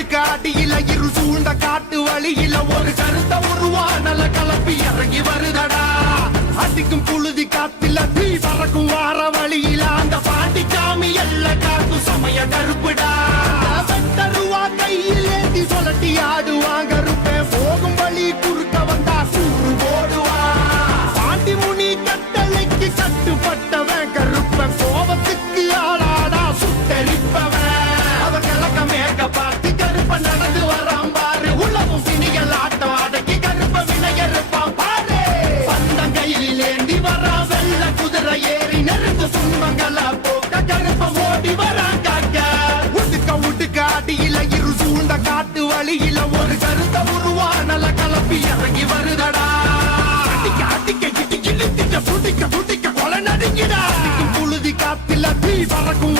உடுக்காட்டியில இரு சூழ்ந்த காட்டு வழியில ஒரு கருத்த உருவானல கலப்பி இறங்கி வருதடா அடிக்கும் புழுதி காத்தில தீ பறக்கும் வார வழியில அந்த பாண்டி சாமி எல்ல காத்து சமய கருப்புடா தருவா கையில் ஏந்தி சொல்லட்டி ஆடுவாங்க இருப்பேன் போகும் வழி குறுக்க வந்தா கூறு போடுவா பாண்டி முனி கட்டளைக்கு கட்டுப்பட்டவன் கருப்பன் கோபத்துக்கு ஆளாடா சுட்டரிப்பவன் அவன் கிழக்க மேக்க பார்த்து கருப்ப நடந்து வரான் பாரு உலகம் பிணிகள் ஆட்டம் அடக்கி கருப்ப வினையறுப்பான் பாரு பந்தம் கையில் ஏந்தி வரா வெள்ள குதிரை ஏறி நெருங்கு துன்பங்கள போக்க கருப்ப ஓடி வரான் காக்க உடுக்க அடியில இரு சூழ்ந்த காட்டு வழியில ஒரு கருத்த உருவானல கலப்பி இறங்கி வருதடா அடிக்க அடிக்க இடிக்க இழுத்திக்க துடிக்க துடிக்க கொலை நடுங்கிடா புழுதி காத்தில தீ பறக்கும்